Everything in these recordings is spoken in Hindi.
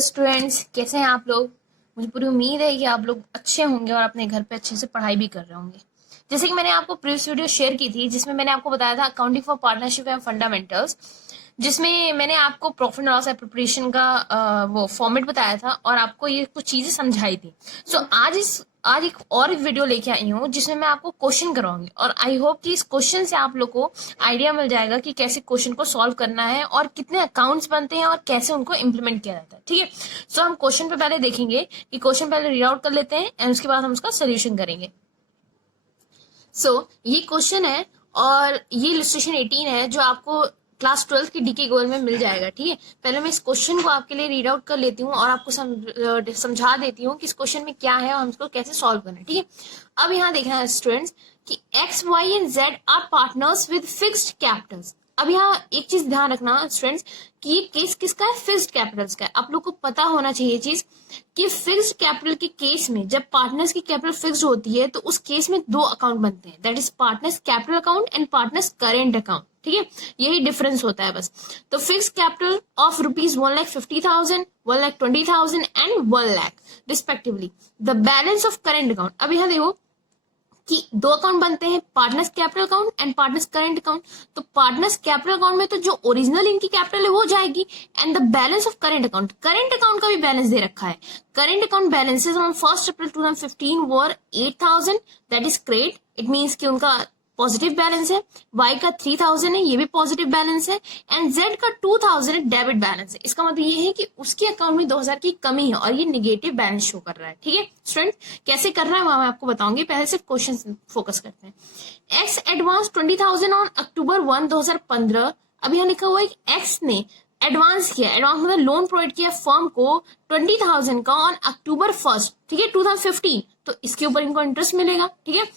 स्टूडेंट्स, कैसे हैं आप लोग। मुझे पूरी उम्मीद है कि आप लोग अच्छे होंगे और अपने घर पे अच्छे से पढ़ाई भी कर रहे होंगे। जैसे कि मैंने आपको प्रीवियस वीडियो शेयर की थी जिसमें मैंने आपको बताया था accounting for partnership and fundamentals, जिसमें मैंने आपको प्रॉफिट एंड लॉस एप्रोप्रिएशन का वो फॉर्मेट बताया था और आपको ये कुछ चीजें समझाई थी। सो आज एक और वीडियो लेके आई हूँ जिसमें मैं आपको क्वेश्चन कराऊंगी और आई होप कि इस क्वेश्चन से आप लोग को आइडिया मिल जाएगा कि कैसे क्वेश्चन को सॉल्व करना है और कितने अकाउंट्स बनते हैं और कैसे उनको इम्प्लीमेंट किया जाता है। ठीक है, सो हम क्वेश्चन पे पहले देखेंगे कि क्वेश्चन पहले रीड आउट कर लेते हैं एंड उसके बाद हम उसका सोल्यूशन करेंगे। ये क्वेश्चन है और ये इलस्ट्रेशन 18 है जो आपको क्लास 12 की डीके गोल में मिल जाएगा। ठीक है, पहले मैं इस क्वेश्चन को आपके लिए रीड आउट कर लेती हूँ और आपको समझा देती हूँ कि इस क्वेश्चन में क्या है और हम इसको कैसे सॉल्व करना है। ठीक है, अब यहाँ देखना है स्टूडेंट्स कि X Y and Z are partners with fixed capitals. अब यहाँ एक चीज ध्यान रखना स्टूडेंट्स कि ये केस किसका है, फिक्स्ड कैपिटल्स का है। आप लोग को पता होना चाहिए चीज कि फिक्स्ड कैपिटल के केस में जब पार्टनर्स की कैपिटल फिक्स्ड होती है तो उस केस में दो अकाउंट बनते हैं, that is partners capital account and partners current account. ठीक है, यही डिफरेंस होता है बस। तो fixed capital of rupees 1,50,000, 1,20,000 and 1,00,000 respectively. The balance of current account, अब यहाँ देखो कि दो अकाउंट बनते हैं, partners capital account and partners current account. तो पार्टनर्स कैपिटल अकाउंट में तो जो ओरिजिनल इनकी कैपिटल है वो जाएगी and the balance of current account का भी बैलेंस दे रखा है। Current account balances on 1 April 2015 were 8,000, that is credit, it means कि उनका पॉजिटिव बैलेंस है। वाई का 3,000 है, ये भी पॉजिटिव बैलेंस है एंड जेड का 2,000 है, डेबिट बैलेंस है। इसका मतलब ये है कि उसके अकाउंट में 2,000 की कमी है और ये निगेटिव बैलेंस शो कर रहा है। ठीक है स्टूडेंट, कैसे कर रहा है वहां मैं आपको बताऊंगी, पहले सिर्फ क्वेश्चन फोकस करते हैं। X advance 20,000 on October 1, 2015। अब यहाँ लिखा हुआ है कि एक्स ने एडवांस किया, एडवांस मतलब लोन प्रोवाइड किया फर्म को 20,000 का ऑन अक्टूबर 1, ठीक है, 2015। तो इसके ऊपर इनको इंटरेस्ट मिलेगा। ठीक है,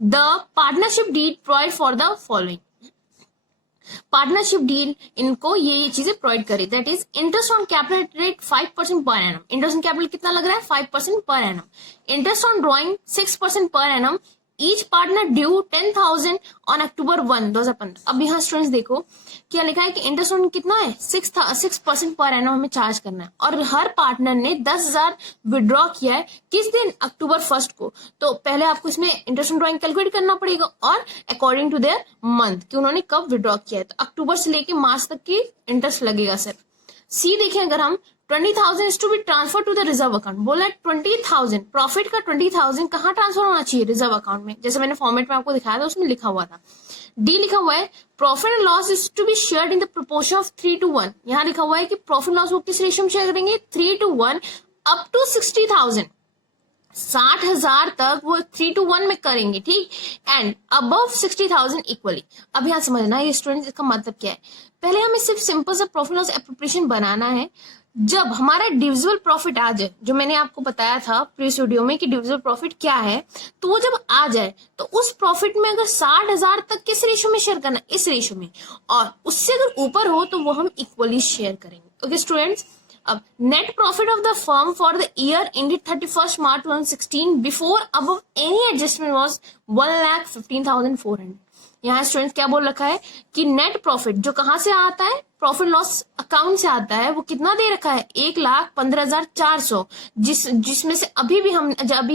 The partnership deed provide for the following. Partnership deal इनको ये चीजें प्रोवाइड करी, that is interest on capital rate 5% per annum. Interest on capital कितना लग रहा है, 5% per annum. Interest on drawing 6% per annum. Each partner due 10,000 on October 1, 2015। अब यहाँ स्टूडेंट्स देखो क्या लिखा है कि इंटरेस्ट ऑन कितना है, 6% पर एनम हमें चार्ज करना है और हर पार्टनर ने 10,000 विड्रॉ किया है। किस दिन, अक्टूबर 1 को। तो पहले आपको इसमें इंटरेस्ट ऑन ड्रॉइंग कैलकुलेट करना पड़ेगा और अकॉर्डिंग टू देयर मंथ कि उन्होंने कब विड्रॉ किया है। तो अक्टूबर से लेके मार्च तक की इंटरेस्ट लगेगा सिर्फ। सी देखें अगर हम 20,000 is to be transfer to the reserve account, बोला 20,000 प्रॉफिट का 20,000 कहाँ ट्रांसफर होना चाहिए, रिजर्व अकाउंट में, जैसे मैंने फॉर्मेट में आपको दिखाया था उसमें लिखा हुआ था। डी लिखा हुआ है profit and loss is to be shared in the proportion of 3:1। यहाँ लिखा हुआ है कि प्रॉफिट लॉस वो किस रेशियो में शेयर करेंगे, 3:1 अप टू 60,000, 60,000 तक वो 3:1 में करेंगे। ठीक, एंड अबव 60,000 इक्वली। अब यहाँ समझना ये स्टूडेंट्स इसका मतलब क्या है। पहले हमें सिर्फ सिंपल सा प्रॉफिट लॉस एप्रोप्रिएशन बनाना है। जब हमारा डिविजिबल प्रॉफिट आ जाए, जो मैंने आपको बताया था प्रीवियस वीडियो में कि डिविजिबल प्रॉफिट क्या है, तो वो जब आ जाए तो उस प्रॉफिट में अगर 60,000 तक किस रेशियो में शेयर करना, इस रेशियो में, और उससे अगर ऊपर हो तो वो हम इक्वली शेयर करेंगे। ओके स्टूडेंट्स, अब net profit of the firm for the year ended 31 March 2016 before above any adjustment was 1,15,400। यहाँ स्टूडेंट्स क्या बोल रखा है कि नेट प्रॉफिट जो कहाँ से आता है, प्रॉफिट लॉस अकाउंट से आता है, वो कितना दे रखा है, 1,15,400, जिसमें से अभी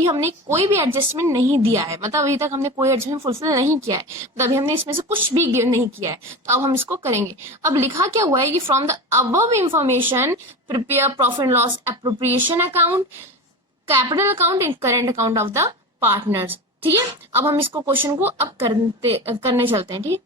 हमने कोई भी एडजस्टमेंट नहीं दिया है, मतलब अभी तक हमने कोई एडजस्टमेंट फुलफिल नहीं किया है, मतलब अभी हमने इसमें से कुछ भी गिव नहीं किया है। तो अब हम इसको करेंगे। अब लिखा क्या हुआ है कि from the above information prepare profit loss appropriation account, capital account and current account of the partners. ठीक है, अब हम इसको क्वेश्चन को अब करने चलते हैं। ठीक,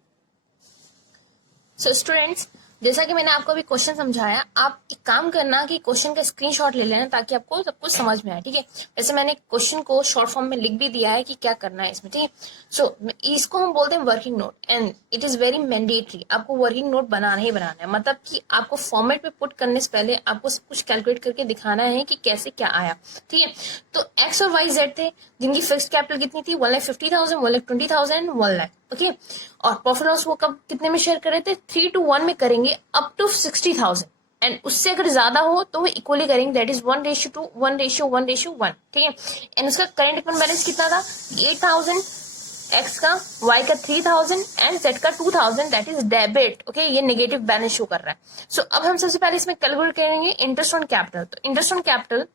सो स्टूडेंट्स जैसा कि मैंने आपको अभी क्वेश्चन समझाया, आप एक काम करना कि क्वेश्चन का स्क्रीनशॉट ले लेना ताकि आपको सब कुछ समझ में आए। ठीक है, वैसे मैंने क्वेश्चन को शॉर्ट फॉर्म में लिख भी दिया है कि क्या करना है इसमें। ठीक है, सो इसको हम बोलते हैं working note and it is very mandatory. आपको वर्किंग नोट बनाना ही बनाना है, मतलब कि आपको फॉर्मेट पे पुट करने से पहले आपको सब कुछ कैलकुलेट करके दिखाना है कि कैसे क्या आया। ठीक है, तो एक्स और वाई जेड थे जिनकी फिक्स्ड कैपिटल कितनी थी, 1,50,000, 1,20,000, 1,00,000। ओके, और प्रॉफिट लॉस वो कब कितने में शेयर कर रहे थे, 3:1 में करेंगे अप टू 60,000 एंड उससे अगर ज्यादा हो तो वो इक्वली करेंगे, दैट इज 1:2, 1:1:1। ठीक है, एंड उसका करंट अकाउंट बैलेंस कितना था, 8,000 एक्स का, वाई का 3000 एंड जेड का 2000, दैट इज डेबिट। ओके, ये नेगेटिव बैलेंस शो कर रहा है। सो अब हम सबसे पहले इसमें कैलकुलेट करेंगे इंटरेस्ट ऑन कैपिटल। तो इंटरेस्ट ऑन कैपिटल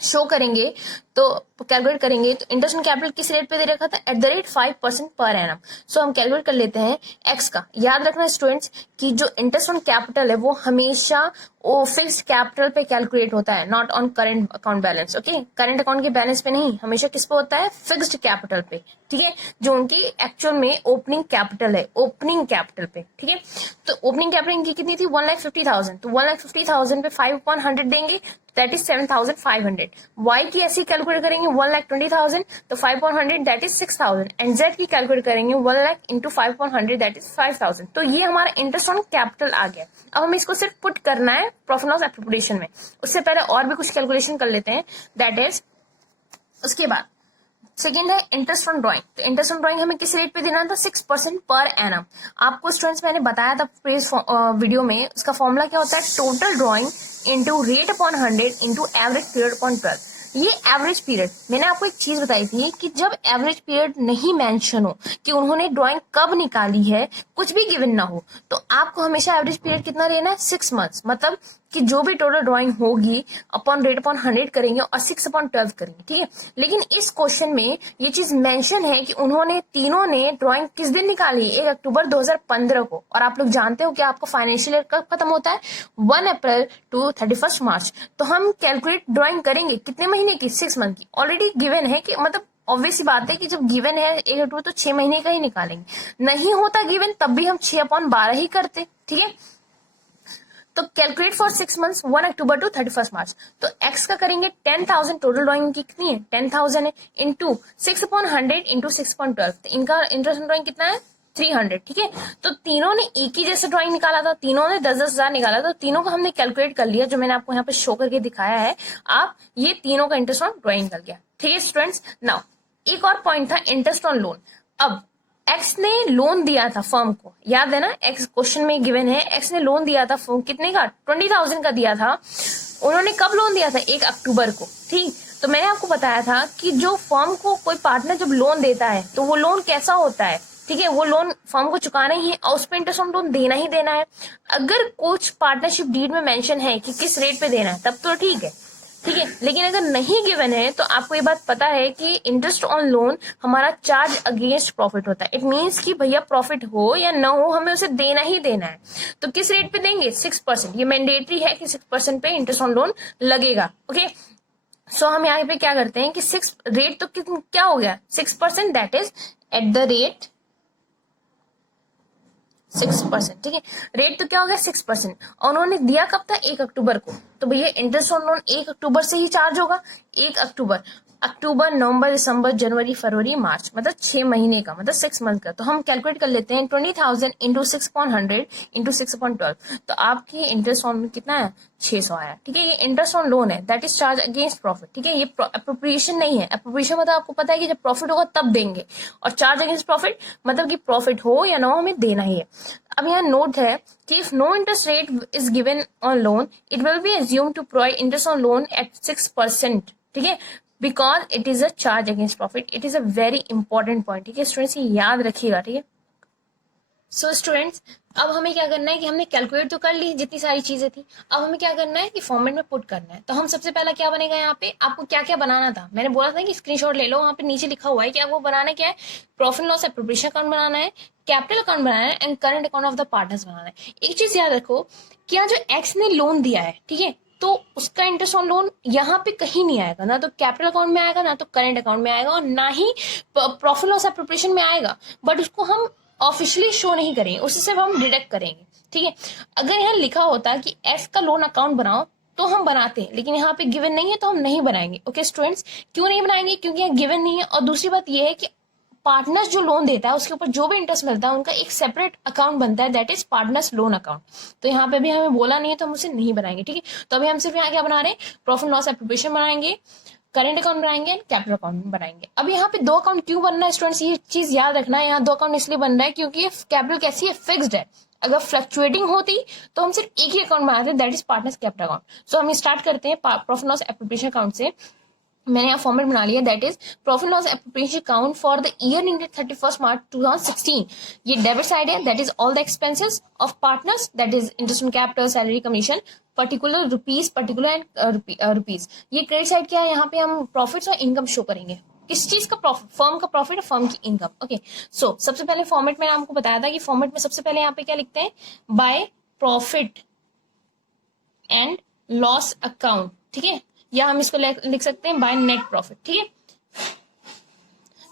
शो करेंगे, तो कैलकुलेट करेंगे, तो इंटरेस्ट ऑन कैपिटल किस रेट पे दे रखा था, at the rate 5% per annum. सो हम कैलकुलेट कर लेते हैं एक्स का। याद रखना स्टूडेंट्स कि जो इंटरेस्ट ऑन कैपिटल है वो हमेशा वो फिक्स्ड कैपिटल पे कैलकुलेट होता है, not on current account balance. Okay, current account के बैलेंस पे नहीं, हमेशा किस पे होता है, फिक्स्ड कैपिटल पे। ठीक है, जो उनकी एक्चुअल में ओपनिंग कैपिटल है, ओपनिंग कैपिटल पे। ठीक है, तो ओपनिंग कैपिटल इनकी कितनी थी, 1,50,000। तो 1,50,000 पे 5/100 देंगे, दैट इज 7,500। वाई की ऐसी कैलकुलेट करेंगे 1,20,000, तो 5/100 दैट इज 6,000। एंड जेड की कैलकुलेट करेंगे 1 लाख इंटू 5/100 दैट इज 5,000। तो ये हमारा इंटरेस्ट ऑन कैपिटल आ गया। अब हमें इसको सिर्फ पुट करना है प्रॉफिट लॉस एप्रोप्रिएशन में। उससे पहले और भी कुछ कैलकुलेशन कर लेते हैं, दैट इज उसके बाद सेकेंड है इंटरेस्ट ऑन ड्राइंग। तो इंटरेस्ट ऑन ड्राइंग हमें किस रेट पे देना था, 6% पर एनम। आपको स्टूडेंट्स मैंने बताया था प्रीवियस वीडियो में, उसका फॉर्मूला क्या होता है, total drawing into rate upon 100 into average period upon 12। ये एवरेज पीरियड, मैंने आपको एक चीज बताई थी कि जब एवरेज पीरियड नहीं मेंशन हो कि उन्होंने ड्राइंग कब निकाली है, कुछ भी गिवन ना हो, तो आपको हमेशा एवरेज पीरियड कितना लेना है, 6 मंथ्स। मतलब कि जो भी टोटल ड्राइंग होगी अपॉन रेट अपॉन 100 करेंगे और 6/12 करेंगे। ठीक है, लेकिन इस क्वेश्चन में ये चीज मेंशन है कि उन्होंने तीनों ने ड्राइंग किस दिन निकाली, 1 अक्टूबर 2015 को। और आप लोग जानते हो कि आपका फाइनेंशियल ईयर कब खत्म होता है, 1 अप्रैल टू 31 मार्च। तो हम कैलकुलेट ड्राइंग करेंगे कितने महीने की, 6 मंथ की। ऑलरेडी गिवन है कि मतलब ऑब्वियस सी बात है कि जब गिवन है 1 अक्टूबर तो 6 महीने का ही निकालेंगे। नहीं होता गिवन तब भी हम 6/12 ही करते। ठीक है, तो calculate for 6 months 1 October to 31 March. तो एक्स का करेंगे 10,000, टोटल ड्राइंग की कितनी है, 10,000 है, इंटू 6/100 इंटू 6/12। तो इनका इंटरेस्ट ड्राइंग कितना है, 300। ठीक है, तो तीनों ने एक ही जैसे ड्राइंग निकाला था, तीनों ने 10-10 हजार निकाला था, तीनों को हमने कैलकुलेट कर लिया, जो मैंने आपको यहाँ पे शो करके दिखाया है। आप ये तीनों का इंटरेस्ट ऑन ड्राइंग निकल गया। ठीक है स्टूडेंट्स, नाउ एक और पॉइंट था इंटरेस्ट ऑन लोन। अब एक्स ने लोन दिया था फर्म को, याद है ना, एक्स क्वेश्चन में गिवन है, एक्स ने लोन दिया था फर्म कितने का, 20,000 का दिया था। उन्होंने कब लोन दिया था, 1 अक्टूबर को। ठीक, तो मैंने आपको बताया था कि जो फर्म को कोई पार्टनर जब लोन देता है तो वो लोन कैसा होता है। ठीक है, वो लोन फर्म को चुकाना ही है और उस पर इंटरेस्ट ऑन लोन देना ही देना है। अगर कुछ पार्टनरशिप डीड में मेंशन है कि किस रेट पे देना है तब तो ठीक है। ठीक है, लेकिन अगर नहीं गिवन है तो आपको ये बात पता है कि इंटरेस्ट ऑन लोन हमारा चार्ज अगेंस्ट प्रॉफिट होता है। इट मीन्स कि भैया प्रॉफिट हो या ना हो हमें उसे देना ही देना है। तो किस रेट पे देंगे, 6%। ये मैंडेटरी है कि 6% पे इंटरेस्ट ऑन लोन लगेगा। ओके, सो हम यहाँ पे क्या करते हैं कि 6 रेट तो क्या हो गया, 6%, that is at the rate 6%। ठीक है, रेट तो क्या हो गया, 6%। और उन्होंने दिया कब था, 1 अक्टूबर को। तो भैया इंटरेस्ट ऑन लोन 1 अक्टूबर से ही चार्ज होगा। 1 अक्टूबर, अक्टूबर, नवंबर, दिसंबर, जनवरी, फरवरी, मार्च, मतलब 6 महीने का, मतलब 6 मंथ का। तो हम कैलकुलेट कर लेते हैं 20,000 इंटू 6/100 इंटू 6/12। तो आपकी इंटरेस्ट ऑन कितना है, 600 आया। ठीक है, ये इंटरेस्ट ऑन लोन है, that is charge against profit. ठीक है, ये अप्रोप्रिएशन नहीं है। अप्रोप्रिएशन मतलब आपको पता है कि जब प्रॉफिट होगा तब देंगे, और चार्ज अगेंस्ट प्रॉफिट मतलब कि प्रॉफिट हो या ना हो हमें देना ही है। अब यहाँ नोट है कि if no interest rate is given on loan it will be assume to provide interest on loan at 6%। ठीक है, because it is a charge against profit. It is a very important point. ठीक है स्टूडेंट्स, ये याद रखिएगा। ठीक है, सो स्टूडेंट्स अब हमें क्या करना है कि हमने कैलकुलेट तो कर ली जितनी सारी चीजें थी, अब हमें क्या करना है कि फॉर्मेट में पुट करना है। तो हम सबसे पहला क्या बनेगा, यहाँ पे आपको क्या क्या बनाना था, मैंने बोला था कि स्क्रीनशॉट ले लो, वहां पे नीचे लिखा हुआ है कि आपको बनाना क्या है, प्रॉफिट लॉस एप्रोप्रिएशन अकाउंट बनाना है, कैपिटल अकाउंट बनाना है and current account of the partners बनाना है। एक चीज याद रखो कि यहाँ जो एक्स ने लोन दिया है, ठीक है, तो उसका इंटरेस्ट ऑन लोन यहाँ पे कहीं नहीं आएगा, ना तो कैपिटल अकाउंट में आएगा, ना तो करंट अकाउंट में आएगा, और ना ही प्रॉफिट लॉस एप्रोप्रिएशन में आएगा। बट उसको हम ऑफिशियली शो नहीं करेंगे, उससे सिर्फ हम डिडक्ट करेंगे। ठीक है, अगर यहाँ लिखा होता कि एस का लोन अकाउंट बनाओ तो हम बनाते हैं, लेकिन यहाँ पे गिवन नहीं है तो हम नहीं बनाएंगे। ओके स्टूडेंट्स, क्यों नहीं बनाएंगे, क्योंकि यहाँ गिवन नहीं है। और दूसरी बात यह है कि पार्टनर्स जो लोन देता है उसके ऊपर जो भी इंटरेस्ट मिलता है उनका एक सेपरेट अकाउंट बनता है, that is partners loan account. तो यहाँ पे भी हमें बोला नहीं है तो हम उसे नहीं बनाएंगे। ठीक है, तो अभी हम सिर्फ यहाँ क्या बना रहे हैं, प्रॉफिट लॉस एप्रोप्रिएशन बनाएंगे, करंट अकाउंट बनाएंगे, कैपिटल अकाउंट बनाएंगे। अब यहाँ पे 2 अकाउंट क्यों बनना है स्टूडेंट्स, ये चीज याद रखना है। यहाँ 2 अकाउंट इसलिए बन रहा है क्योंकि ये कैपिटल कैसी है, फिक्स्ड है। अगर फ्लक्चुएटिंग होती तो हम सिर्फ एक ही अकाउंट बनाते, that is partners capital account. So हम स्टार्ट करते हैं प्रॉफिट लॉस एप्रोप्रिएशन अकाउंट से। मैंने यहाँ फॉर्मेट बना लिया, that is profit loss appropriation account for the year ended 31 मार्च 2016। ये डेबिट साइड है, that is all the expenses of partners, that is interest on capital, salary, commission, particular rupees, particular and rupees. ये क्रेडिट साइड क्या है, यहाँ पे हम प्रॉफिट्स और इनकम शो करेंगे। किस चीज का प्रॉफिट, फर्म का प्रॉफिट, फर्म की इनकम। ओके, सो सबसे पहले फॉर्मेट मैंने आपको बताया था कि फॉर्मेट में सबसे पहले यहाँ पे क्या लिखते हैं, by profit and loss account, ठीक है, या हम इसको लिख सकते हैं बाय नेट प्रॉफिट, ठीक है।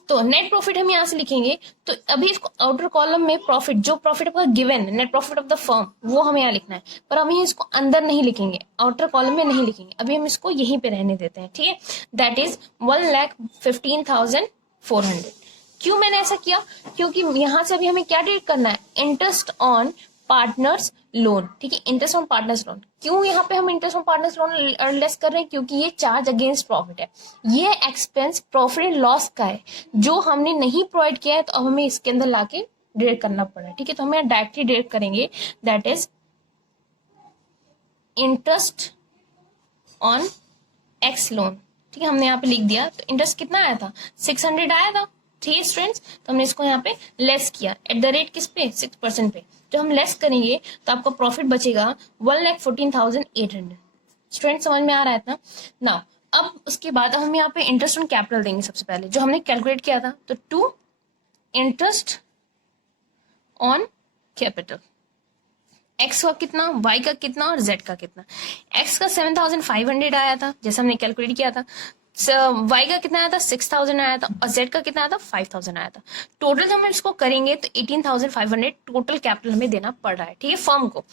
तो नेट प्रॉफिट हम यहाँ से लिखेंगे, तो अभी इसको आउटर कॉलम में प्रॉफिट, जो प्रॉफिट आपका गिवन है, net profit of the firm, वो हमें यहाँ लिखना है, पर हम इसको अंदर नहीं लिखेंगे, आउटर कॉलम में नहीं लिखेंगे, अभी हम इसको यहीं पे रहने देते हैं, ठीक है। That is 1,15,400। क्यों मैंने ऐसा किया, क्योंकि यहाँ से अभी हमें क्या डेट करना है, इंटरेस्ट ऑन पार्टनर्स लोन, ठीक है, इंटरेस्ट ऑन पार्टनर्स लोन। क्यों यहाँ पे हम interest on partners loan less कर रहे हैं, क्योंकि ये चार्ज अगेंस्ट प्रॉफिट है, ये एक्सपेंस प्रॉफिट एंड लॉस का है, जो हमने नहीं प्रोवाइड किया है, तो अब हमें इसके अंदर लाके डिडक्ट करना पड़ा है, ठीक है। तो हमें डायरेक्टली डिडक्ट करेंगे, that is interest on x loan, ठीक है, हमने यहाँ पे लिख दिया। तो इंटरेस्ट कितना आया था, 600 आया था, ठीक है स्टूडेंट्स। तो हमने इसको यहाँ पे लेस किया, एट द रेट किस पे, 6% पे। जब हम लेस करेंगे तो आपका प्रॉफिट बचेगा 1,14,800। स्टूडेंट समझ में आ रहा है ना। नाउ अब उसके बाद हम यहाँ पे इंटरेस्ट ऑन कैपिटल देंगे सबसे पहले, जो हमने कैलकुलेट किया था। तो to interest on capital, X का कितना, वाई का कितना और जेड का कितना। एक्स का 7,500 आया था जैसे हमने कैलकुलेट किया था, वाई का कितना आया था, 6,000 आया था, और जेड का कितना आया था, 5,000 आया था। टोटल हम इसको करेंगे तो 18,500 टोटल कैपिटल हमें देना पड़ रहा है, ठीक है, फर्म को।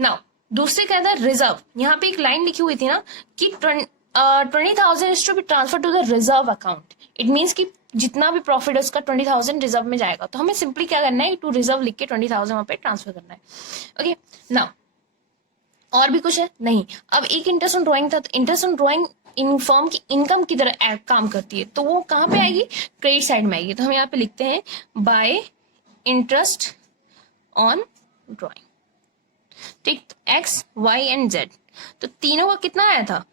नाउ दूसरे क्या था, रिजर्व। यहाँ पे एक लाइन लिखी हुई थी ना कि 20,000 is to be transfer to the reserve account. It means कि जितना भी प्रॉफिट है उसका 20,000 रिजर्व में जाएगा। तो हमें सिंपली क्या करना है, टू रिजर्व लिख के 20,000 वहां पे ट्रांसफर करना है। ओके, नाउ और भी कुछ है नहीं। अब एक इंटरेस्ट ऑन ड्राइंग था, तो interest on drawing in firm की इनकम की तरह काम करती है, तो वो कहाँ पे आएगी, क्रेडिट साइड में आएगी। तो हम यहाँ पे लिखते हैं बाय इंटरेस्ट ऑन ड्राइंग, ठीक। एक्स, वाई एंड जेड, तो तीनों का कितना आया था,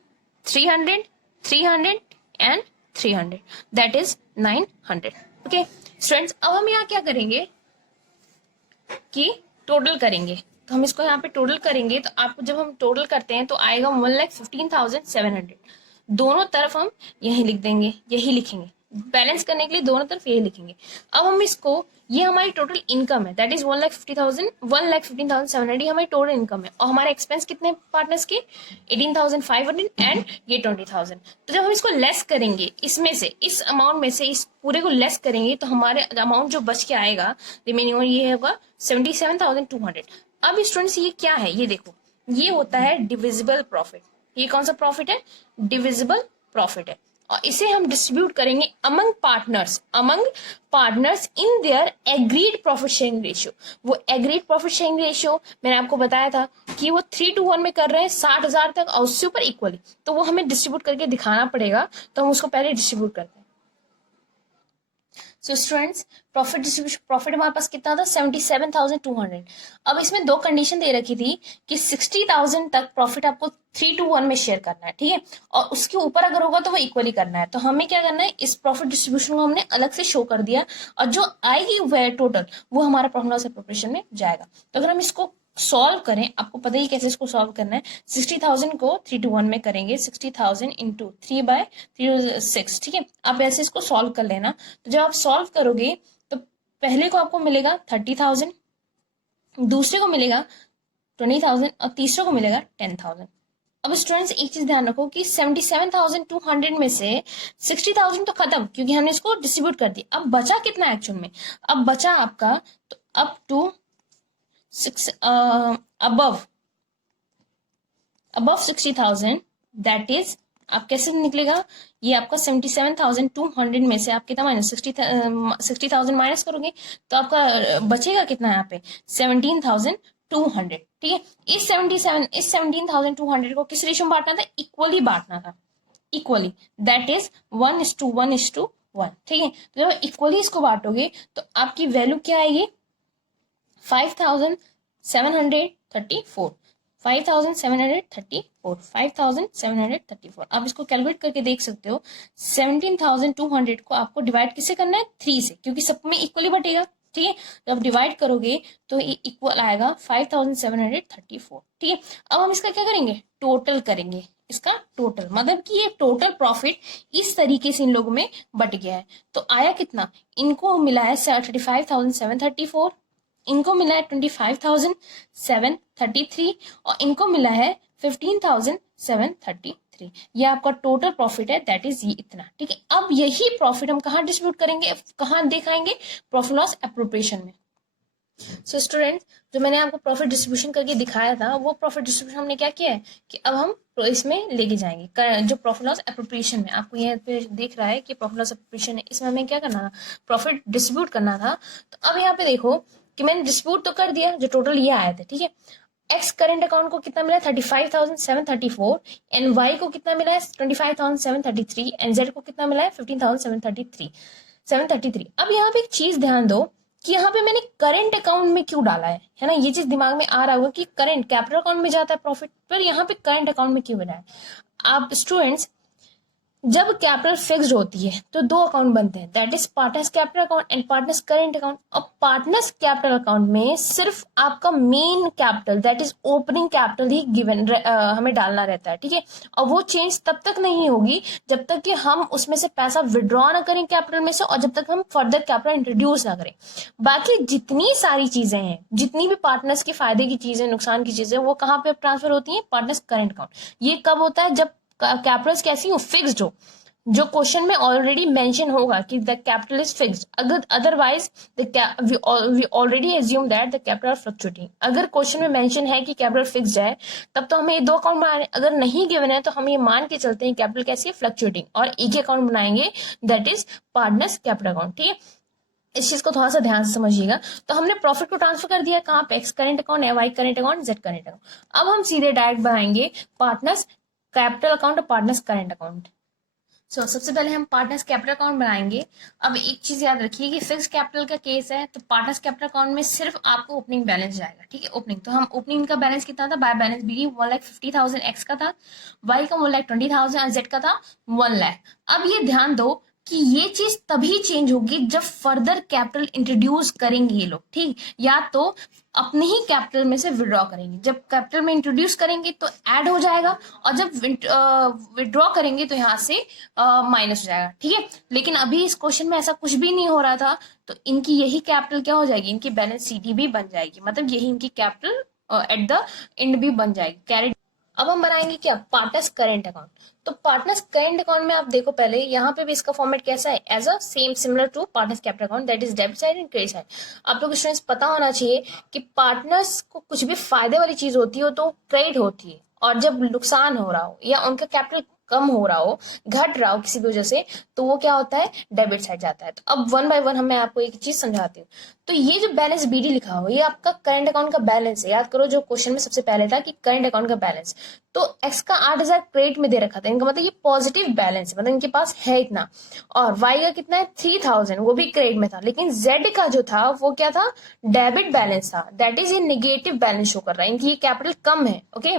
300, 300 and 300, that is 900। Okay students, अब हम यहाँ क्या करेंगे कि टोटल करेंगे। तो हम इसको यहाँ पे टोटल करेंगे, तो आपको जब हम टोटल करते हैं तो आएगा 1,15,700। दोनों तरफ हम यही लिख देंगे, यही लिखेंगे, बैलेंस करने के लिए दोनों तरफ यही लिखेंगे। अब हम इसको, ये हमारी टोटल इनकम है, दैट इज 1,15,700 हमारी टोटल इनकम है, और हमारे एक्सपेंस कितने पार्टनर्स के, 18,500 एंड ये 20,000। तो जब हम इसको लेस करेंगे, इसमें से, इस अमाउंट में से इस पूरे को लेस करेंगे, तो हमारे अमाउंट जो बच के आएगा रिमेनिंग, ये होगा 77,200। अब स्टूडेंट्स ये क्या है, ये देखो, ये होता है डिविजिबल प्रॉफिट। ये कौन सा प्रॉफिट है, डिविजिबल प्रॉफिट है, और इसे हम डिस्ट्रीब्यूट करेंगे among partners in their agreed profit sharing ratio. वो एग्रीड प्रॉफिट शेयरिंग रेशियो मैंने आपको बताया था कि वो 3:1 में कर रहे हैं 60,000 तक, और उससे ऊपर इक्वली, तो वो हमें डिस्ट्रीब्यूट करके दिखाना पड़ेगा। तो हम उसको पहले डिस्ट्रीब्यूट करते हैं। So students, profit distribution, profit हमारे पास कितना था, 77,200। अब इसमें दो कंडीशन दे रखी थी कि 60,000 तक प्रॉफिट आपको 3:1 में शेयर करना है, ठीक है, और उसके ऊपर अगर होगा तो वो इक्वली करना है। तो हमें क्या करना है, इस प्रॉफिट डिस्ट्रीब्यूशन को हमने अलग से शो कर दिया, और जो आएगी वह टोटल, वो हमारा प्रॉफिट लॉस एप्रोप्रिएशन में जाएगा। तो अगर हम इसको सॉल्व करें, आपको पता ही कैसे इसको सॉल्व करना है। 60,000 को 3:1 में करेंगे, 60,000 इंटू 3/6, ठीक है। आप ऐसे इसको सॉल्व कर लेना। तो जब आप सॉल्व करोगे तो पहले को आपको मिलेगा 30,000, दूसरे को मिलेगा 20,000, और तीसरे को मिलेगा 10,000। अब स्टूडेंट्स एक चीज ध्यान रखो कि 77,200 में से 60,000 तो खत्म, क्योंकि हमने इसको डिस्ट्रीब्यूट कर दिया। अब बचा कितना एक्चुअल में, अब बचा आपका, तो up to 6 above 60,000, that is, आप कैसे निकलेगा, ये आपका 77,200 में से आप कितना माइनस 60,000 माइनस करोगे, तो आपका बचेगा कितना यहाँ पे, 17,200, ठीक है। इस 17,200 को किस रेशियो में बांटना था, इक्वली बांटना था, इक्वली, दैट इज 1:1:1, ठीक है। तो जब इक्वली इसको बांटोगे तो आपकी वैल्यू क्या आएगी, 5,734। 5734, 5734। आप इसको कैलकुलेट करके देख सकते हो। 17,200 को आपको डिवाइड किससे करना है, 3 से, क्योंकि सब में इक्वली बटेगा, ठीक है। तो आप डिवाइड करोगे तो ये इक्वल आएगा 5734, ठीक है। अब हम इसका क्या करेंगे, टोटल करेंगे, इसका टोटल, मतलब कि ये टोटल प्रॉफिट इस तरीके से इन लोगों में बट गया है। तो आया कितना, इनको मिला है 35,734, इनको मिला है 25,733 और इनको मिला है 15,733। ये आपका टोटल प्रॉफिट है, दैट इज ये इतना, ठीक है। अब यही प्रॉफिट हम कहाँ डिस्ट्रीब्यूट करेंगे, कहाँ दिखाएंगे, प्रॉफिट लॉस एप्रोप्रिएशन में। सो स्टूडेंट, जो मैंने आपको प्रॉफिट डिस्ट्रीब्यूशन करके दिखाया था, वो प्रॉफिट डिस्ट्रीब्यूशन हमने क्या किया है कि अब हम इसमें लेके जाएंगे जो प्रॉफिट लॉस एप्रोप्रिएशन में आपको यहाँ पे दिख रहा है कि प्रॉफिट लॉस एप्रोप्रिएशन है, इसमें हमें क्या करना था, प्रॉफिट डिस्ट्रीब्यूट करना था। तो अब यहाँ पे देखो कि मैंने डिस्ट्रीब्यूट तो कर दिया, जो टोटल ये आए थे, ठीक है। एक्स करेंट अकाउंट को कितना मिला है, 35,734, एंड वाई को कितना मिला है, 25,733, एंड जेड को कितना मिला है, 15,733। अब यहाँ पे एक चीज ध्यान दो कि यहाँ पे मैंने करंट अकाउंट में क्यों डाला है ना, ये चीज दिमाग में आ रहा होगा कि करंट कैपिटल अकाउंट में जाता है प्रॉफिट, पर यहाँ पे करंट अकाउंट में क्यों बना है। आप स्टूडेंट्स, जब कैपिटल फिक्स्ड होती है तो दो अकाउंट बनते हैं, that is partners capital account and partners current account. अब पार्टनर्स कैपिटल अकाउंट में सिर्फ आपका main capital that is opening capital he given हमें डालना रहता है, ठीक है। और वो चेंज तब तक नहीं होगी जब तक कि हम उसमें से पैसा विड्रॉ ना करें कैपिटल में से, और जब तक हम फर्दर कैपिटल इंट्रोड्यूस ना करें। बाकी जितनी सारी चीजें हैं, जितनी भी पार्टनर्स के फायदे की चीजें, नुकसान की चीजें, वो कहाँ पे ट्रांसफर होती है, पार्टनर्स करंट अकाउंट। ये कब होता है, जब कैपिटल्स कैसी हो, फिक्स्ड हो, जो क्वेश्चन में ऑलरेडी मेंशन होगा कि द कैपिटल इज फिक्स्ड। अगर otherwise we already assume that the capital fluctuating. अगर क्वेश्चन में मेंशन है कि कैपिटल फिक्स्ड है, तब तो हमें ये दो अकाउंट बनाने, अगर नहीं गिवन है तो हम ये मान के चलते हैं कैपिटल कैसी है, फ्लक्चुएटिंग, और एक ही अकाउंट बनाएंगे, that is partners capital account, ठीक है। इस चीज को थोड़ा सा ध्यान से समझिएगा। तो हमने प्रॉफिट को ट्रांसफर कर दिया कहाँ पे, X current account, Y current account, Z current account. अब हम सीधे डायरेक्ट बनाएंगे पार्टनर्स कैपिटल अकाउंट और पार्टनर्स करेंट अकाउंट। सबसे पहले हम पार्टनर्स कैपिटल अकाउंट बनाएंगे। अब एक चीज याद रखिए कि फिक्स कैपिटल का केस है, तो पार्टनर्स कैपिटल अकाउंट में सिर्फ आपको ओपनिंग बैलेंस जाएगा, ठीक है। ओपनिंग, तो हम ओपनिंग का बैलेंस कितना था, बाय बैलेंस बी 1,50,000 एक्स का था, वाई का 1,20,000 और जेड का था 1 लाख। अब ये ध्यान दो कि ये चीज तभी चेंज होगी जब फर्दर कैपिटल इंट्रोड्यूस करेंगे ये लोग, ठीक। या तो अपने ही कैपिटल में से विड्रॉ करेंगे, जब कैपिटल में इंट्रोड्यूस करेंगे तो ऐड हो जाएगा, और जब विड्रॉ करेंगे तो यहाँ से माइनस हो जाएगा, ठीक है। लेकिन अभी इस क्वेश्चन में ऐसा कुछ भी नहीं हो रहा था, तो इनकी यही कैपिटल क्या हो जाएगी, इनकी बैलेंस शीट भी बन जाएगी, मतलब यही इनकी कैपिटल एट द एंड भी बन जाएगी, कैरेट। अब हम बनाएंगे क्या, पार्टनर्स करेंट अकाउंट। तो पार्टनर्स करेंट अकाउंट में आप देखो पहले यहाँ पे भी इसका फॉर्मेट कैसा है, as a same similar to partners capital account, that is debit side and credit side. आप लोग स्टूडेंट्स पता होना चाहिए कि पार्टनर्स को कुछ भी फायदे वाली चीज होती हो तो क्रेडिट होती है, और जब नुकसान हो रहा हो या उनका कैपिटल कम हो रहा हो, घट रहा हो किसी भी वजह से, तो वो क्या होता है, डेबिट साइड जाता है। तो अब वन बाय वन मैं आपको एक चीज समझाती हूँ। तो ये जो बैलेंस बीडी लिखा हो, ये आपका करंट अकाउंट का बैलेंस है। याद करो जो क्वेश्चन में सबसे पहले था कि करंट अकाउंट का बैलेंस, तो एक्स का 8,000 क्रेडिट में दे रखा था, इनका मतलब ये पॉजिटिव बैलेंस है, मतलब इनके पास है इतना। और वाई का कितना है, 3,000, वो भी क्रेडिट में था। लेकिन जेड का जो था वो क्या था, डेबिट बैलेंस था, दैट इज ये नेगेटिव बैलेंस शो कर रहा है, इनकी ये कैपिटल कम है, ओके।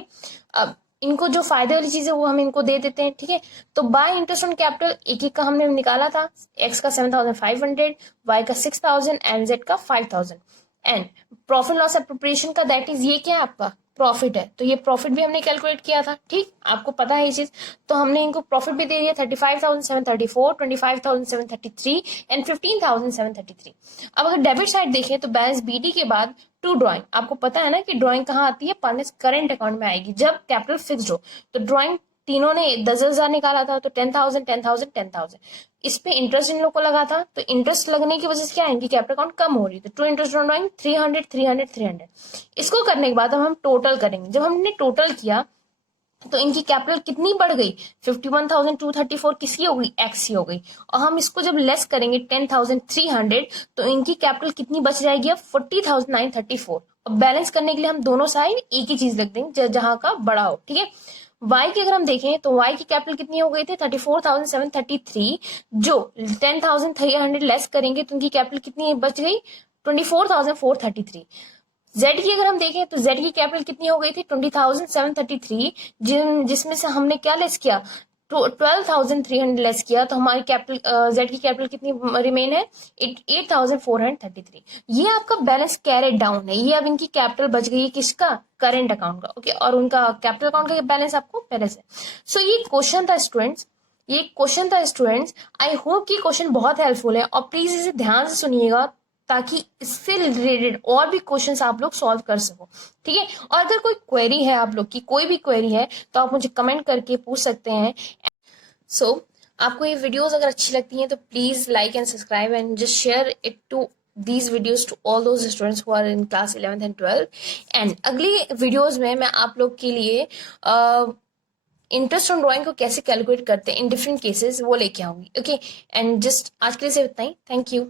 अब इनको जो फायदे वाली चीज है वो हम इनको दे देते हैं, ठीक है। तो बाय इंटरेस्ट ऑन कैपिटल एक एक का हमने निकाला था, एक्स का 7,500, वाई का 6,000 एंड जेड का 5,000। एंड प्रॉफिट लॉस एप्रोप्रिएशन का दैट इज ये क्या है, आपका प्रॉफिट है, तो ये प्रॉफिट भी हमने कैलकुलेट किया था, ठीक, आपको पता है ये चीज। तो हमने इनको प्रॉफिट भी दे दिया 35,734, 25,733 एंड 15,733। अब अगर डेबिट साइड देखें तो बैलेंस बीडी के बाद टू ड्रॉइंग, आपको पता है ना कि ड्रॉइंग कहाँ आती है, पार्टनर्स करंट अकाउंट में आएगी जब कैपिटल फिक्स्ड हो। तो ड्रॉइंग तीनों ने 10,000 निकाला था, तो 10,000 10,000 10,000। इस पे इंटरेस्ट इन लोग को लगा था, तो इंटरेस्ट लगने की वजह से क्या है, इनकी कैपिटल अकाउंट कम हो रही है, तो टू इंटरेस्ट ड्रॉइंग 300 300 300। इसको करने के बाद हम टोटल करेंगे। जब हमने टोटल किया तो इनकी कैपिटल कितनी बढ़ गई, 51,234 किसकी हो गई, एक्स की हो गई। और हम इसको जब लेस करेंगे 10,300, तो इनकी कैपिटल कितनी बच जाएगी, अब 40,934। अब बैलेंस करने के लिए हम दोनों साइड एक ही चीज लिख देंगे जहां का बड़ा हो, ठीक है। y की अगर हम देखें तो y की कैपिटल कितनी हो गई थी, 34,733, जो 10,300 लेस करेंगे तो उनकी कैपिटल कितनी बच गई, 24,433। जेड की अगर हम देखें तो जेड की कैपिटल कितनी हो गई थी 20,733, जिसमें से हमने क्या लेस किया, 12,300 लेस किया, तो हमारी कैपिटल जेड की कैपिटल कितनी रिमेन है, 8,433। ये आपका बैलेंस कैरेट डाउन है, ये अब इनकी कैपिटल बच गई है किसका, करेंट अकाउंट का, ओके, और उनका कैपिटल अकाउंट का बैलेंस आपको पहले से। सो ये क्वेश्चन था स्टूडेंट्स, ये क्वेश्चन था स्टूडेंट्स। आई होप कि क्वेश्चन बहुत हेल्पफुल है, और प्लीज इसे ध्यान से सुनिएगा ताकि इससे रिलेटेड और भी क्वेश्चंस आप लोग सॉल्व कर सको, ठीक है। और अगर कोई क्वेरी है, आप लोग की कोई भी क्वेरी है, तो आप मुझे कमेंट करके पूछ सकते हैं। सो आपको ये वीडियोस अगर अच्छी लगती हैं तो please like and subscribe and just share it to these videos to all those students who are in class 11th and 12th। And अगली वीडियोस में मैं आप लोग के लिए इंटरेस्ट ऑन ड्राइंग को कैसे कैलकुलेट करते हैं इन डिफरेंट केसेस वो लेके आऊंगी, ओके। एंड जस्ट आज के लिए सिर्फ इतना ही, थैंक यू।